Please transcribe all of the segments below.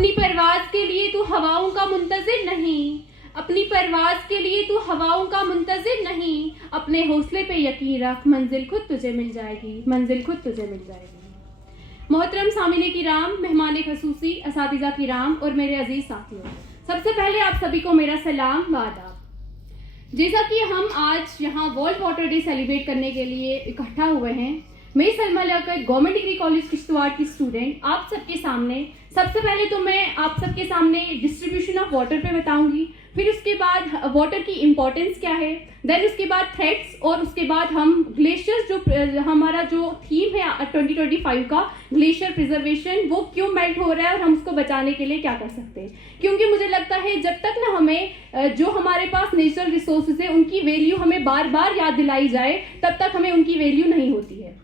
अपनी परवाज के लिए तू हवाओं का मुंतजिर नहीं, अपनी परवाज के लिए तू हवाओं का मुंतजिर नहीं, अपने हौसले पे यकीन रख, मंजिल खुद तुझे मिल जाएगी, मंजिल खुद तुझे मिल जाएगी। मोहतरम सामिने किराम, मेहमान खसूसी, असातिज़ा किराम और मेरे अजीज साथियों, सबसे पहले आप सभी को मेरा सलाम व आदाब। जैसा कि हम आज यहाँ वर्ल्ड वाटर डे सेलिब्रेट करने के लिए इकट्ठा हुए हैं, मैं सलमा लकर गवर्नमेंट डिग्री कॉलेज किश्तवाड़ की स्टूडेंट आप सबके सामने सबसे पहले तो मैं आप सबके सामने डिस्ट्रीब्यूशन ऑफ वाटर पे बताऊंगी, फिर उसके बाद वाटर की इम्पोर्टेंस क्या है, देन उसके बाद थ्रेट्स, और उसके बाद हम ग्लेशियर्स जो हमारा जो थीम है 2025 का ग्लेशियर प्रिजर्वेशन, वो क्यों मेल्ट हो रहा है और हम उसको बचाने के लिए क्या कर सकते हैं। क्योंकि मुझे लगता है जब तक ना हमें जो हमारे पास नेचुरल रिसोर्सेज है उनकी वैल्यू हमें बार बार याद दिलाई जाए, तब तक हमें उनकी वैल्यू नहीं होती है।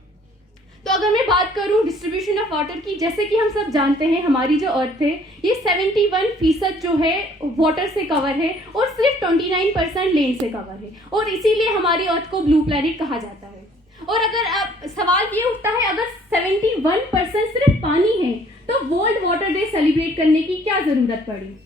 तो अगर मैं बात करूं डिस्ट्रीब्यूशन ऑफ वाटर की, जैसे कि हम सब जानते हैं हमारी जो अर्थ है ये 71% जो है वाटर से कवर है और सिर्फ 29% लैंड से कवर है, और इसीलिए हमारी अर्थ को ब्लू प्लैनेट कहा जाता है। और अगर आप सवाल ये उठता है अगर 71% सिर्फ पानी है तो वर्ल्ड वाटर डे सेलिब्रेट करने की क्या जरूरत पड़ी।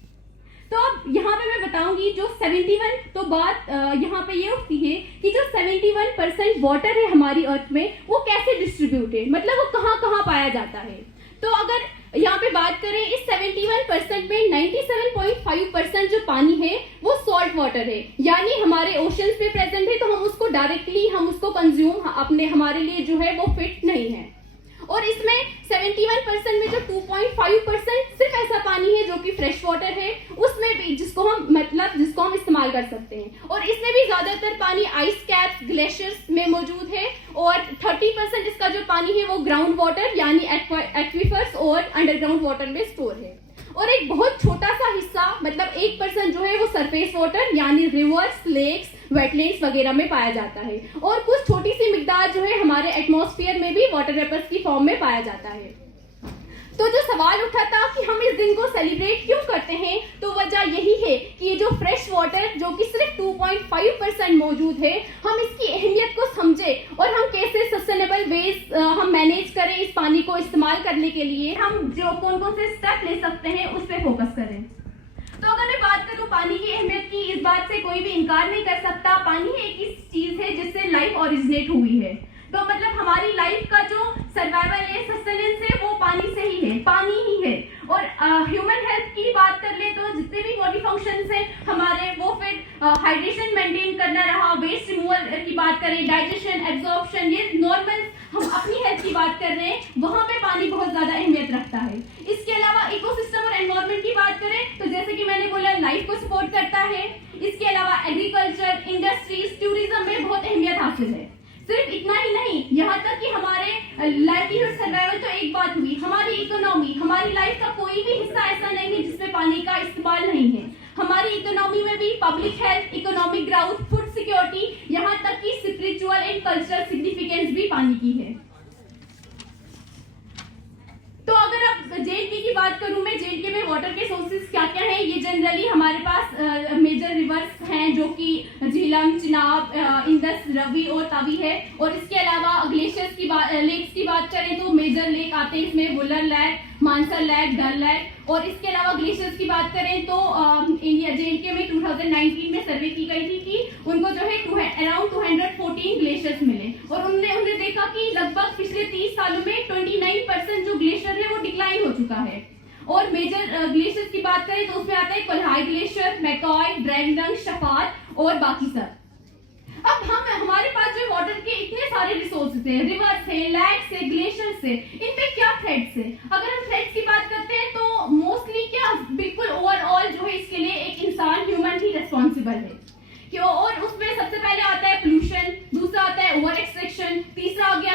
तो अब यहाँ पे मैं बताऊंगी जो 71, तो बात यहाँ पे ये उठती है कि जो 71% वाटर है हमारी अर्थ में वो कैसे डिस्ट्रीब्यूट है, मतलब वो कहाँ कहाँ पाया जाता है। तो अगर यहाँ पे बात करें इस 71% में 97.5% जो पानी है वो सॉल्ट वाटर है, यानी हमारे ओशंस पे प्रेजेंट है, तो हम उसको डायरेक्टली हम उसको कंज्यूम अपने हमारे लिए जो है वो फिट नहीं है। और इसमें 71% में जो 2.5% सिर्फ ऐसा पानी है जो कि फ्रेश वाटर है, उसमें भी जिसको हम इस्तेमाल कर सकते हैं, और इसमें भी ज्यादातर पानी आइस कैप्स ग्लेशियर्स में मौजूद है, और 30% इसका जो पानी है वो ग्राउंड वाटर यानी एक्वीफर्स और अंडरग्राउंड वाटर में स्टोर है, और एक बहुत छोटा सा हिस्सा मतलब 1% जो है वो सरफेस वाटर यानी रिवर्स, लेक्स, वेटलैंड्स वगैरह में पाया जाता है, और कुछ छोटी सी मिकदार जो है हमारे एटमॉस्फेयर में भी वाटर वेपर्स की फॉर्म में पाया जाता है। तो जो सवाल उठा था कि हम इस दिन को सेलिब्रेट क्यों करते हैं, तो वजह यही है कि ये जो फ्रेश वाटर जो कि सिर्फ 2.5% मौजूद है, हम इसकी अहमियत को समझें और हम कैसे सस्टेनेबल वेज हम मैनेज करें इस पानी को इस्तेमाल करने के लिए हम जो कौन कौन से स्टेप ले सकते हैं उस पर फोकस करें। तो अगर मैं बात करूं पानी की अहमियत की, इस बात से कोई भी इनकार नहीं कर सकता, पानी एक ऐसी चीज है जिससे लाइफ ओरिजिनेट हुई है। तो मतलब हमारी लाइफ का जो सर्वाइवल है, सस्टेनेंस है, वो पानी से ही है, पानी ही है। और ह्यूमन हेल्थ की बात कर ले तो जितने भी बॉडी फंक्शंस हैं हमारे, वो फिर हाइड्रेशन मेंटेन करना रहा, वेस्ट रिमूवल की बात करें, डाइजेशन, एब्जॉर्प्शन, ये नॉर्मल हम अपनी हेल्थ की बात कर रहे हैं, वहां पे पानी बहुत ज्यादा अहमियत रखता है। इसके अलावा इकोसिस्टम और एनवायरनमेंट की बात करें तो जैसे कि मैंने बोला लाइफ को सपोर्ट करता है। इसके अलावा एग्रीकल्चर, इंडस्ट्रीज, टूरिज्म में बहुत अहमियत हासिल है। सिर्फ इतना ही नहीं, यहाँ तक कि हमारे लाइवलीहुड सर्वाइवल तो एक बात हुई, हमारी इकोनॉमी, हमारी लाइफ का कोई भी हिस्सा ऐसा नहीं है जिसमें पानी का इस्तेमाल नहीं है। हमारी इकोनॉमी में भी public health, economic growth, food security, यहाँ तक कि स्पिरिचुअल एंड कल्चरल सिग्निफिकेंस भी पानी की है। तो अगर अब जेएनके की बात करूं मैं, जेएनके में वाटर के सोर्सेज क्या क्या हैं, ये जनरली हमारे पास मेजर रिवर्स हैं जो कि झीलम, चिनाब, इंदस, रवि और तवी है। और इसके अलावा ग्लेशियर्स की लेक्स की बात करें तो मेजर लेक आते हैं इसमें, वुलर लेक, मानसर लेक, डल लेक। और इसके अलावा ग्लेशियर्स की बात करें तो इंडिया जेएनके में 2019 में सर्वे की गई थी कि उनको जो है अराउंड 214 ग्लेशियर्स मिले, और उन्होंने देखा कि लगभग पिछले 30 सालों में 29% जो ग्लेशियर है वो डिक्लाइन हो चुका है। और मेजर ग्लेशियर्स की बात करें तो उसमें आता है कोल्हाई ग्लेशियर, मैकॉय, ड्रैगन, शफात और बाकी सब। अब हमारे पास जो वाटर के इतने सारे रिसोर्सेज हैं, रिवर्स है, लैक्स है, ग्लेशियर्स है, इन पे क्या थ्रेट्स है। अगर हम थ्रेट्स की बात करते हैं तो मोस्टली क्या बिल्कुल ओवरऑल जो है इसके लिए एक इंसान, ह्यूमन ही रिस्पॉन्सिबल है कि, और उसमें सबसे पहले आता है पोल्यूशन, दूसरा आता है ओवर एक्सट्रैक्शन, तीसरा आ गया